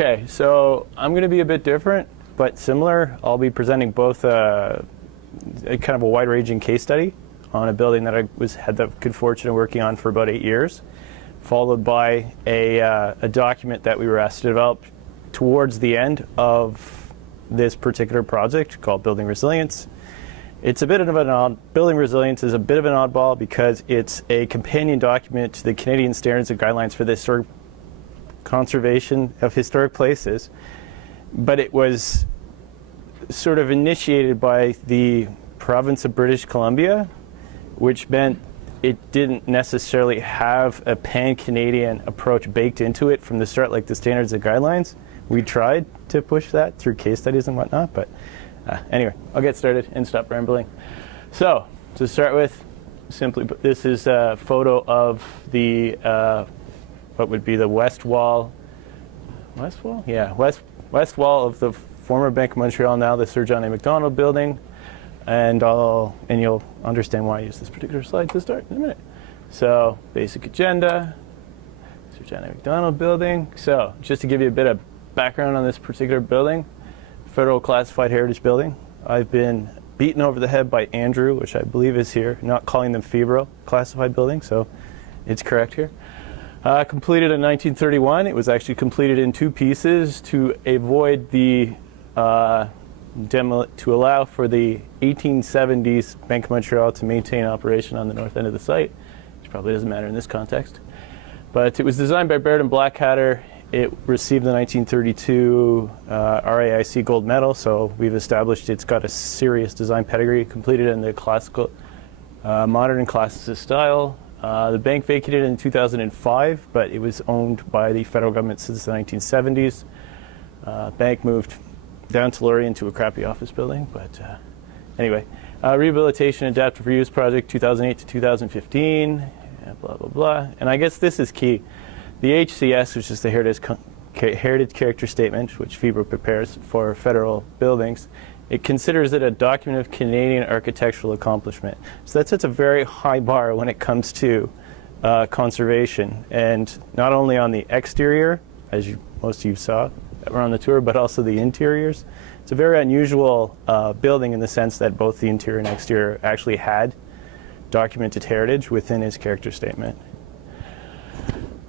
Okay, so I'm going to be a bit different, but similar. I'll be presenting both a kind of a wide-ranging case study on a building that I had the good fortune of working on for about 8 years, followed by a document that we were asked to develop towards the end of this particular project called Building Resilience. It's a bit of an Building Resilience is a bit of an oddball because it's a companion document to the Canadian Standards and Guidelines for the Historic Conservation of Historic Places, but it was sort of initiated by the province of British Columbia, which meant it didn't necessarily have a pan-Canadian approach baked into it from the start like the Standards and Guidelines. We tried to push that through case studies and whatnot, but anyway, I'll get started and stop rambling. So, to start with, simply, this is a photo of the what would be the west wall. Yeah, west wall of the former Bank of Montreal, now the Sir John A. Macdonald building, and you'll understand why I use this particular slide to start in a minute. So, basic agenda, Sir John A. Macdonald building. So, just to give you a bit of background on this particular building, Federal Classified Heritage Building. I've been beaten over the head by Andrew, which I believe is here, not calling them FIBRO classified building, so it's correct here. Completed in 1931. It was actually completed in 2 pieces to avoid the to allow for the 1870s Bank of Montreal to maintain operation on the north end of the site, which probably doesn't matter in this context. But it was designed by Baird and Blackadder. It received the 1932 RAIC gold medal, so we've established it's got a serious design pedigree, completed in the classical, modern and classicist style. The bank vacated in 2005, but it was owned by the federal government since the 1970s. Bank moved down to Laurier into a crappy office building, but anyway. Rehabilitation Adaptive Reuse Project 2008 to 2015, blah, blah, blah. And I guess this is key. The HCS, which is the Heritage Character Statement, which FIBRO prepares for federal buildings, it considers it a document of Canadian architectural accomplishment. So that sets a very high bar when it comes to conservation, and not only on the exterior, as most of you saw that were on the tour, but also the interiors. It's a very unusual building in the sense that both the interior and exterior actually had documented heritage within its character statement.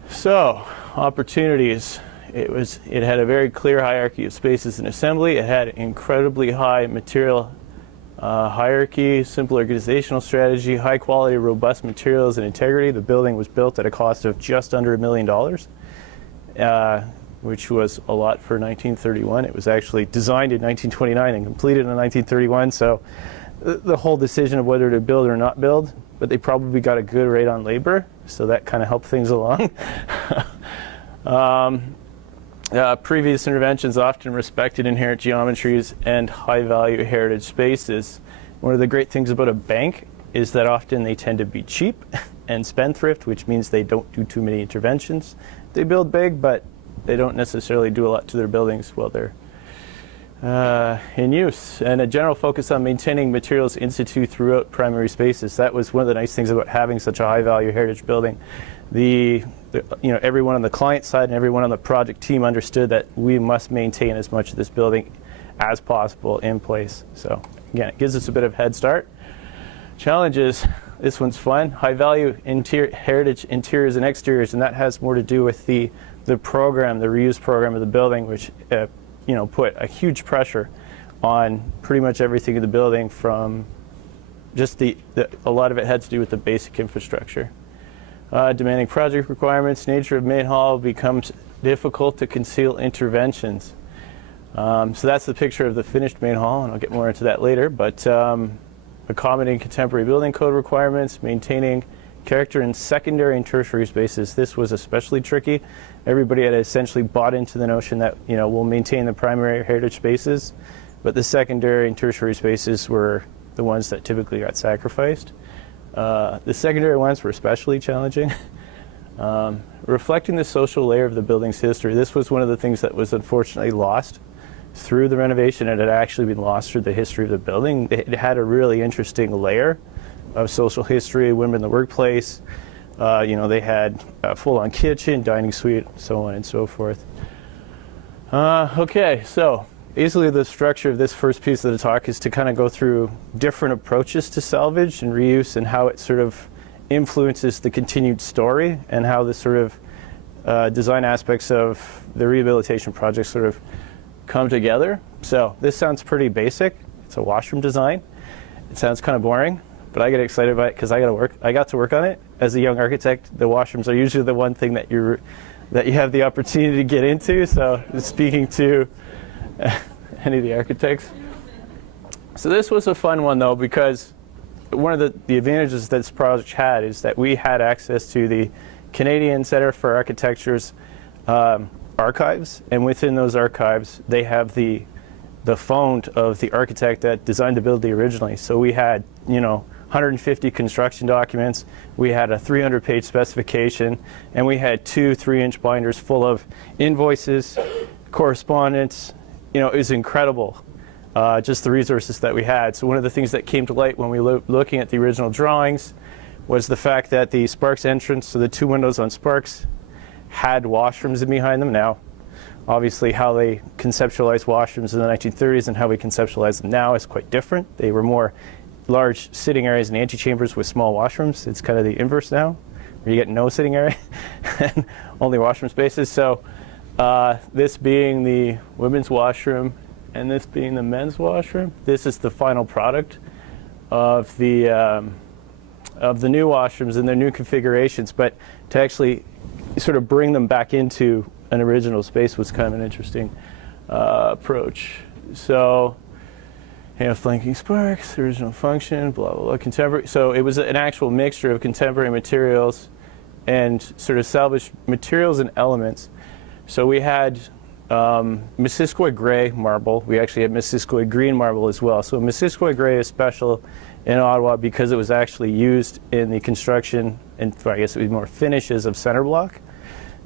So, opportunities. It had a very clear hierarchy of spaces and assembly. It had incredibly high material hierarchy, simple organizational strategy, high quality, robust materials and integrity. The building was built at a cost of just under $1 million, which was a lot for 1931. It was actually designed in 1929 and completed in 1931. So the whole decision of whether to build or not build, but they probably got a good rate on labor, so that kind of helped things along. Previous interventions often respected inherent geometries and high-value heritage spaces. One of the great things about a bank is that often they tend to be cheap and spendthrift, which means they don't do too many interventions. They build big, but they don't necessarily do a lot to their buildings while they're in use. And a general focus on maintaining materials in situ throughout primary spaces. That was one of the nice things about having such a high-value heritage building. Everyone on the client side and everyone on the project team understood that we must maintain as much of this building as possible in place. So again, it gives us a bit of head start. Challenges, this one's fun. High value heritage interiors and exteriors, and that has more to do with the program, the reuse program of the building, which put a huge pressure on pretty much everything in the building, from just a lot of it had to do with the basic infrastructure. Demanding project requirements, nature of main hall becomes difficult to conceal interventions. So that's the picture of the finished main hall, and I'll get more into that later. But accommodating contemporary building code requirements, maintaining character in secondary and tertiary spaces. This was especially tricky. Everybody had essentially bought into the notion that we'll maintain the primary heritage spaces, but the secondary and tertiary spaces were the ones that typically got sacrificed. The secondary ones were especially challenging. Reflecting the social layer of the building's history, this was one of the things that was unfortunately lost through the renovation. It had actually been lost through the history of the building. It had a really interesting layer of social history, women in the workplace. They had a full-on kitchen, dining suite, so on and so forth. Okay, so basically the structure of this first piece of the talk is to kind of go through different approaches to salvage and reuse and how it sort of influences the continued story and how the sort of design aspects of the rehabilitation project sort of come together. So this sounds pretty basic. It's a washroom design. It sounds kind of boring, but I get excited about it because I got to work on it. As a young architect, the washrooms are usually the one thing that you have the opportunity to get into. So speaking to any of the architects. So this was a fun one though, because one of the advantages that this project had is that we had access to the Canadian Centre for Architecture's archives, and within those archives they have the phone of the architect that designed the building originally. So we had 150 construction documents, we had a 300-page specification, and we had 2 3-inch binders full of invoices, correspondence. It was incredible, just the resources that we had. So one of the things that came to light when we were looking at the original drawings was the fact that the Sparks entrance, so the 2 windows on Sparks, had washrooms in behind them. Now, obviously how they conceptualized washrooms in the 1930s and how we conceptualize them now is quite different. They were more large sitting areas and antechambers with small washrooms. It's kind of the inverse now, where you get no sitting area and only washroom spaces. So this being the women's washroom and this being the men's washroom, this is the final product of the new washrooms and their new configurations. But to actually sort of bring them back into an original space was kind of an interesting approach. So, flanking Sparks, original function, blah, blah, blah, contemporary. So it was an actual mixture of contemporary materials and sort of salvaged materials and elements. So we had Missisquoi gray marble. We actually had Missisquoi green marble as well. So Missisquoi gray is special in Ottawa because it was actually used in the construction, and I guess it would be more finishes of center block.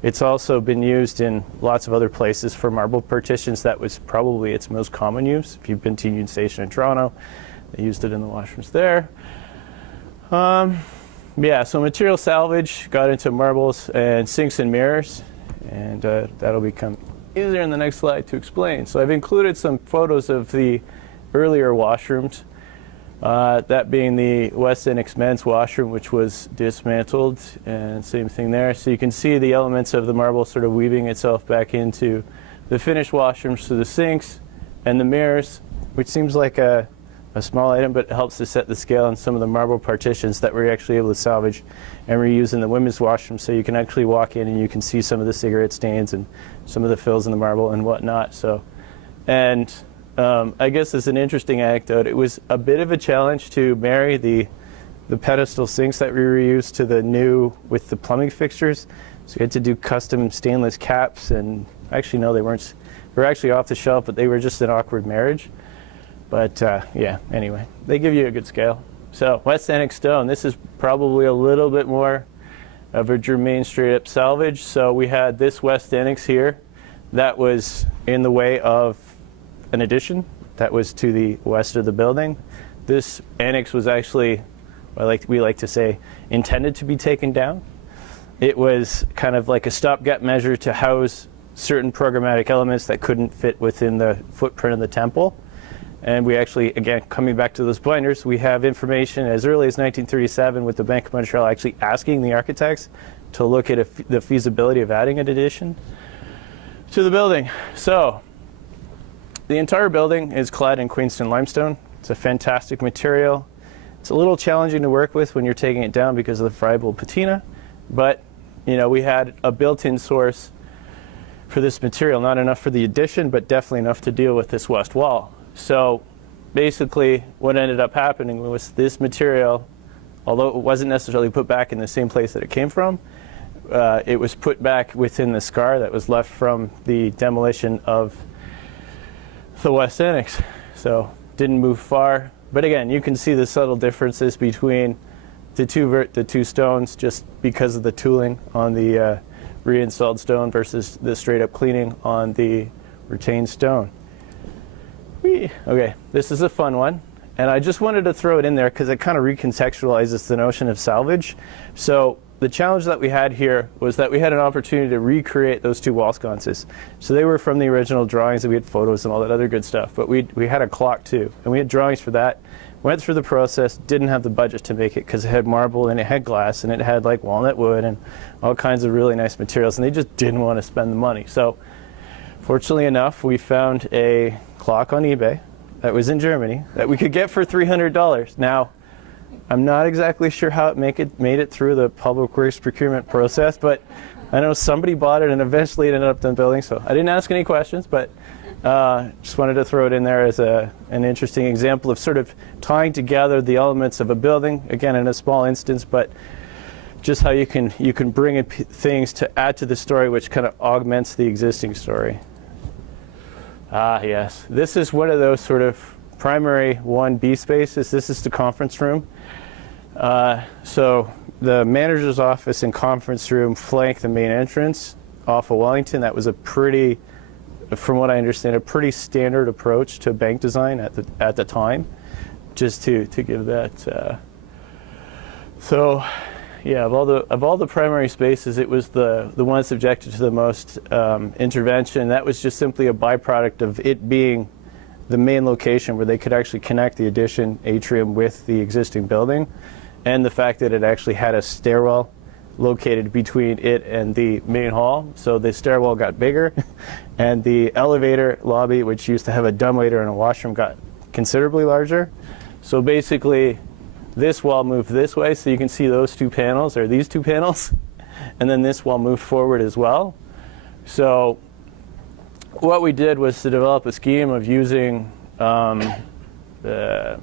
It's also been used in lots of other places for marble partitions. That was probably its most common use. If you've been to Union Station in Toronto, they used it in the washrooms there. So material salvage got into marbles and sinks and mirrors, and that'll become easier in the next slide to explain. So I've included some photos of the earlier washrooms. That being the West Enix men's washroom, which was dismantled, and same thing there. So you can see the elements of the marble sort of weaving itself back into the finished washrooms, so the sinks and the mirrors, which seems like a small item, but it helps to set the scale on some of the marble partitions that we're actually able to salvage and reuse in the women's washroom. So you can actually walk in and you can see some of the cigarette stains and some of the fills in the marble and whatnot. So, and I guess as an interesting anecdote, it was a bit of a challenge to marry the pedestal sinks that we reused to the new with the plumbing fixtures. So we had to do custom stainless caps, and actually no, they were actually off the shelf, but they were just an awkward marriage. But anyway, they give you a good scale. So West Enix stone, this is probably a little bit more of a germane straight up salvage. So we had this West Enix here that was in the way of an addition that was to the west of the building. This annex was actually, we like to say, intended to be taken down. It was kind of like a stopgap measure to house certain programmatic elements that couldn't fit within the footprint of the temple. And we actually, again, coming back to those binders, we have information as early as 1937 with the Bank of Montreal actually asking the architects to look at the feasibility of adding an addition to the building. So the entire building is clad in Queenston limestone. It's a fantastic material. It's a little challenging to work with when you're taking it down because of the friable patina, but we had a built-in source for this material, not enough for the addition, but definitely enough to deal with this west wall. So basically what ended up happening was this material, although it wasn't necessarily put back in the same place that it came from, it was put back within the scar that was left from the demolition of the West Enix. So didn't move far. But again, you can see the subtle differences between the two stones just because of the tooling on the reinstalled stone versus the straight up cleaning on the retained stone. Okay, this is a fun one. And I just wanted to throw it in there because it kind of recontextualizes the notion of salvage. So the challenge that we had here was that we had an opportunity to recreate those two wall sconces. So they were from the original drawings, and we had photos and all that other good stuff. But we had a clock too, and we had drawings for that. Went through the process, didn't have the budget to make it because it had marble and it had glass and it had like walnut wood and all kinds of really nice materials, and they just didn't want to spend the money. So fortunately enough, we found a clock on eBay that was in Germany that we could get for $300. Now, I'm not exactly sure how it made it through the public works procurement process, but I know somebody bought it and eventually it ended up in the building. So I didn't ask any questions, but just wanted to throw it in there as an interesting example of sort of tying together the elements of a building, again in a small instance, but just how you can bring in things to add to the story, which kind of augments the existing story. Yes, this is one of those sort of primary 1B spaces. This is the conference room. So the manager's office and conference room flank the main entrance off of Wellington. That was a pretty, from what I understand, a pretty standard approach to bank design at the time, just to give that. So, yeah, of all the primary spaces, it was the one subjected to the most intervention. That was just simply a byproduct of it being the main location where they could actually connect the addition atrium with the existing building, and the fact that it actually had a stairwell located between it and the main hall. So the stairwell got bigger and the elevator lobby, which used to have a dumbwaiter and a washroom, got considerably larger. So basically this wall moved this way, so you can see those two panels, or these two panels, and then this wall moved forward as well. So what we did was to develop a scheme of using the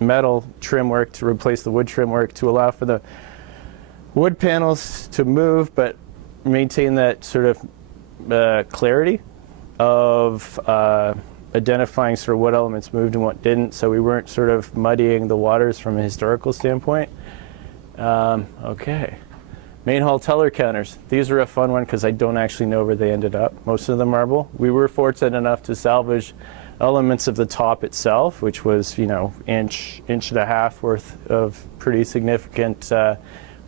metal trim work to replace the wood trim work to allow for the wood panels to move but maintain that sort of clarity of identifying sort of what elements moved and what didn't, so we weren't sort of muddying the waters from a historical standpoint. Okay. Main hall teller counters. These are a fun one because I don't actually know where they ended up. Most of them marble. We were fortunate enough to salvage elements of the top itself, which was, inch and a half worth of pretty significant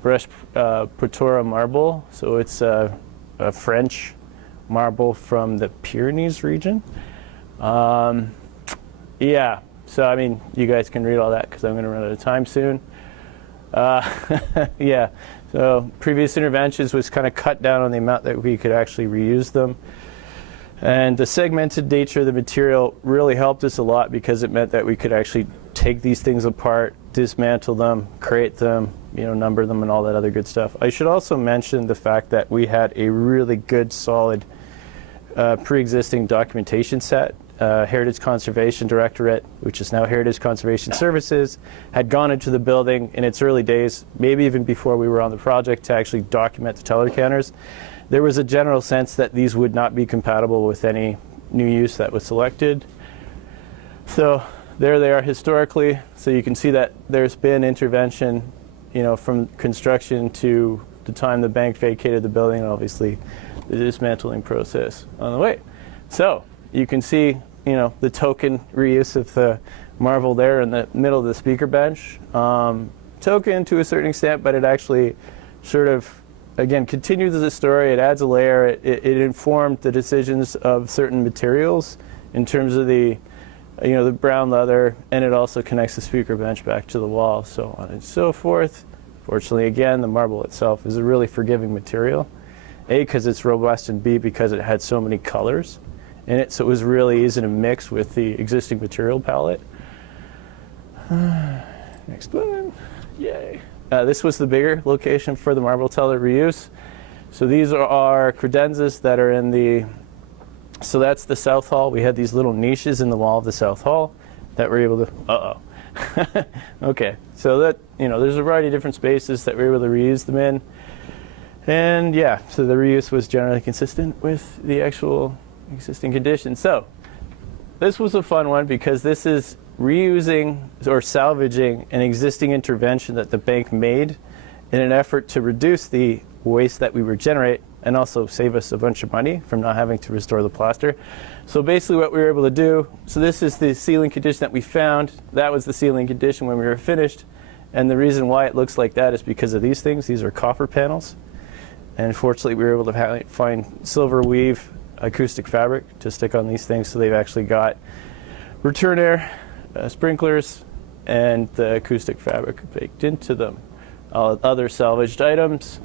brushed Portora marble. So it's a French marble from the Pyrenees region. Yeah, so I mean, you guys can read all that because I'm going to run out of time soon. Yeah, so previous interventions was kind of cut down on the amount that we could actually reuse them. And the segmented nature of the material really helped us a lot because it meant that we could actually take these things apart, dismantle them, create them, number them, and all that other good stuff. I should also mention the fact that we had a really good, solid pre-existing documentation set. Heritage Conservation Directorate, which is now Heritage Conservation Services, had gone into the building in its early days, maybe even before we were on the project, to actually document the teller counters. There was a general sense that these would not be compatible with any new use that was selected. So there they are historically. So you can see that there's been intervention, from construction to the time the bank vacated the building, and obviously the dismantling process on the way. So you can see, the token reuse of the marble there in the middle of the speaker bench. Token to a certain extent, but it actually sort of, again, continues the story. It adds a layer. It informed the decisions of certain materials in terms of the brown leather, and it also connects the speaker bench back to the wall, so on and so forth. Fortunately, again, the marble itself is a really forgiving material. A, because it's robust, and B, because it had so many colors in it, so it was really easy to mix with the existing material palette. Next one. Yay. This was the bigger location for the marble teller reuse. So these are our credenzas that are in the, so that's the South Hall. We had these little niches in the wall of the South Hall that we're able to, okay, so that, there's a variety of different spaces that we're able to reuse them in. And yeah, so the reuse was generally consistent with the actual existing conditions. So this was a fun one because this is reusing or salvaging an existing intervention that the bank made in an effort to reduce the waste that we would generate and also save us a bunch of money from not having to restore the plaster. So basically what we were able to do, so this is the ceiling condition that we found. That was the ceiling condition when we were finished. And the reason why it looks like that is because of these things. These are copper panels. And unfortunately, we were able to find silver weave acoustic fabric to stick on these things, so they've actually got return air, sprinklers, and the acoustic fabric baked into them. Other salvaged items.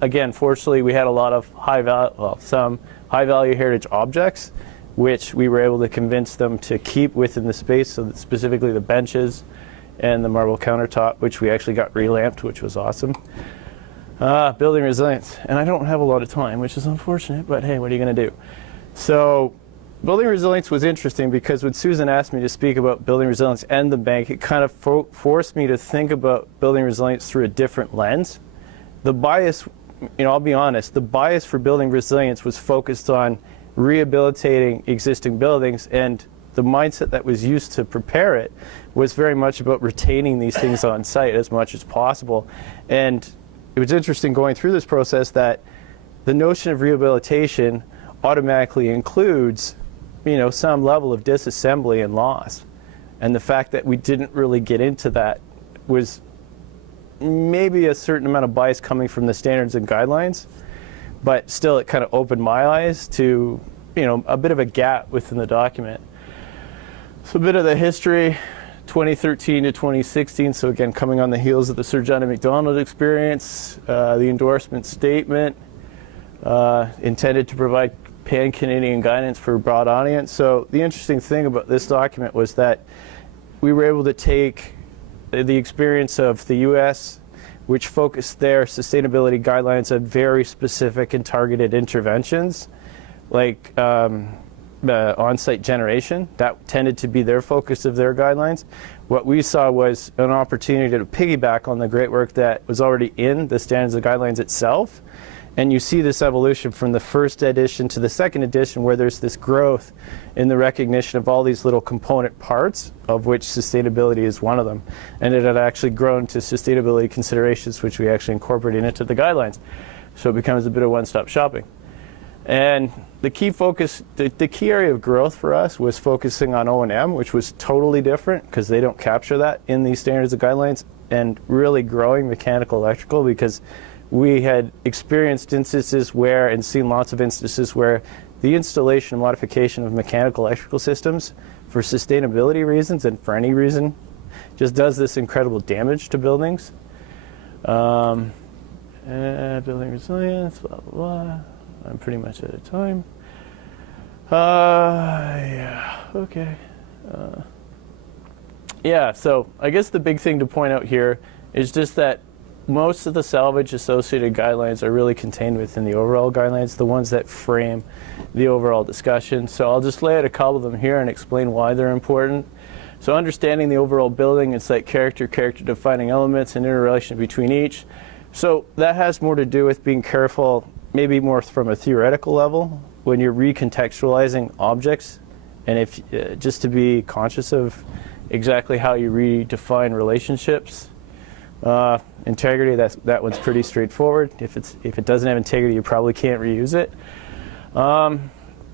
Again, fortunately, we had a lot of some high-value heritage objects, which we were able to convince them to keep within the space, so that specifically the benches and the marble countertop, which we actually got relamped, which was awesome. Building resilience. And I don't have a lot of time, which is unfortunate, but hey, what are you going to do? So building resilience was interesting because when Susan asked me to speak about building resilience and the bank, it kind of forced me to think about building resilience through a different lens. The bias, I'll be honest, the bias for building resilience was focused on rehabilitating existing buildings, and the mindset that was used to prepare it was very much about retaining these things on site as much as possible. And it was interesting going through this process that the notion of rehabilitation automatically includes, some level of disassembly and loss. And the fact that we didn't really get into that was maybe a certain amount of bias coming from the standards and guidelines, but still it kind of opened my eyes to, a bit of a gap within the document. So a bit of the history, 2013 to 2016, so again, coming on the heels of the Sir John A. Macdonald experience, the endorsement statement, intended to provide pan-Canadian guidance for a broad audience. So the interesting thing about this document was that we were able to take the experience of the US, which focused their sustainability guidelines on very specific and targeted interventions, like on-site generation. That tended to be their focus of their guidelines. What we saw was an opportunity to piggyback on the great work that was already in the standards and guidelines itself. And you see this evolution from the first edition to the second edition, where there's this growth in the recognition of all these little component parts, of which sustainability is one of them. And it had actually grown to sustainability considerations, which we actually incorporated into the guidelines. So it becomes a bit of one-stop shopping. And the key focus, the key area of growth for us was focusing on O&M, which was totally different because they don't capture that in these standards and guidelines, and really growing mechanical electrical, because we had experienced instances where, and seen lots of instances where, the installation and modification of mechanical electrical systems for sustainability reasons and for any reason just does this incredible damage to buildings. Building resilience, blah, blah, blah. I'm pretty much out of time. Yeah, okay. Yeah, so I guess the big thing to point out here is just that most of the salvage associated guidelines are really contained within the overall guidelines, the ones that frame the overall discussion. So I'll just lay out a couple of them here and explain why they're important. So understanding the overall building and site character, character defining elements, and interrelation between each. So that has more to do with being careful, maybe more from a theoretical level, when you're recontextualizing objects, and if just to be conscious of exactly how you redefine relationships. Integrity, that one's pretty straightforward. If it doesn't have integrity, you probably can't reuse it.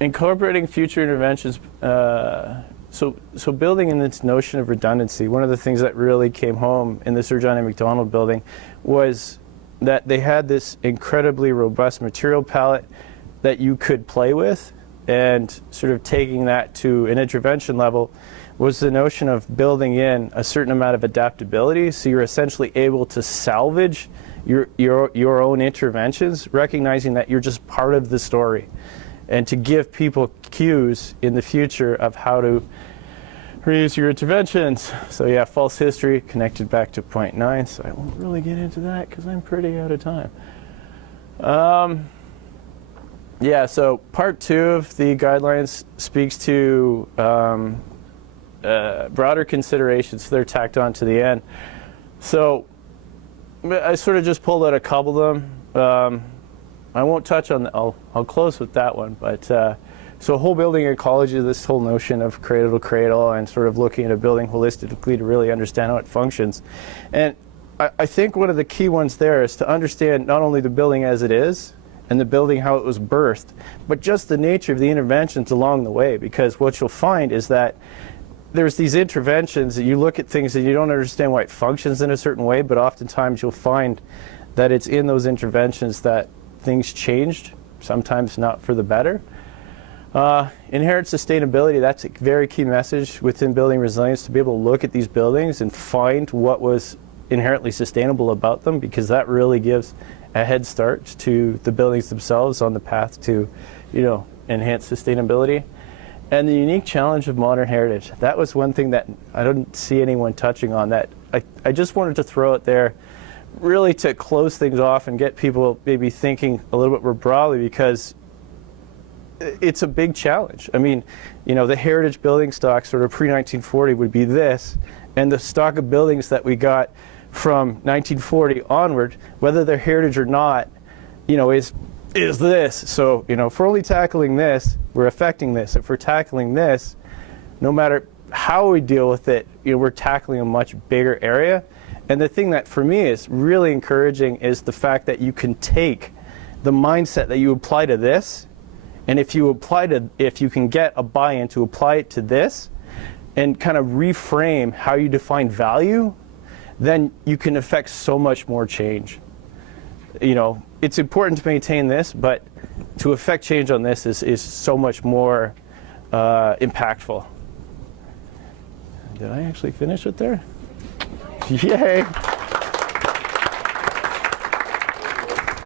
Incorporating future interventions. So building in this notion of redundancy, one of the things that really came home in the Sir John A. Macdonald building was that they had this incredibly robust material palette that you could play with, and sort of taking that to an intervention level was the notion of building in a certain amount of adaptability, so you're essentially able to salvage your own interventions, recognizing that you're just part of the story, and to give people cues in the future of how to reuse your interventions. So yeah, false history connected back to point 9, so I won't really get into that because I'm pretty out of time. Yeah, so part 2 of the guidelines speaks to broader considerations. They're tacked on to the end. So I sort of just pulled out a couple of them. I won't touch on I'll close with that one, but so whole building ecology, this whole notion of cradle to cradle and sort of looking at a building holistically to really understand how it functions. And I think one of the key ones there is to understand not only the building as it is and the building how it was birthed, but just the nature of the interventions along the way, because what you'll find is that there's these interventions that you look at things and you don't understand why it functions in a certain way, but oftentimes you'll find that it's in those interventions that things changed, sometimes not for the better. Inherent sustainability, that's a very key message within building resilience, to be able to look at these buildings and find what was inherently sustainable about them, because that really gives a head start to the buildings themselves on the path to, enhance sustainability. And the unique challenge of modern heritage, that was one thing that I don't see anyone touching on, that I just wanted to throw it there really to close things off and get people maybe thinking a little bit more broadly, because it's a big challenge. I mean, the heritage building stock sort of pre-1940 would be this, and the stock of buildings that we got from 1940 onward, whether they're heritage or not, is this. So, if we're only tackling this, we're affecting this. If we're tackling this, no matter how we deal with it, we're tackling a much bigger area. And the thing that for me is really encouraging is the fact that you can take the mindset that you apply to this, and if you can get a buy-in to apply it to this and kind of reframe how you define value, then you can affect so much more change. It's important to maintain this, but to affect change on this is so much more impactful. Did I actually finish it there? Yay!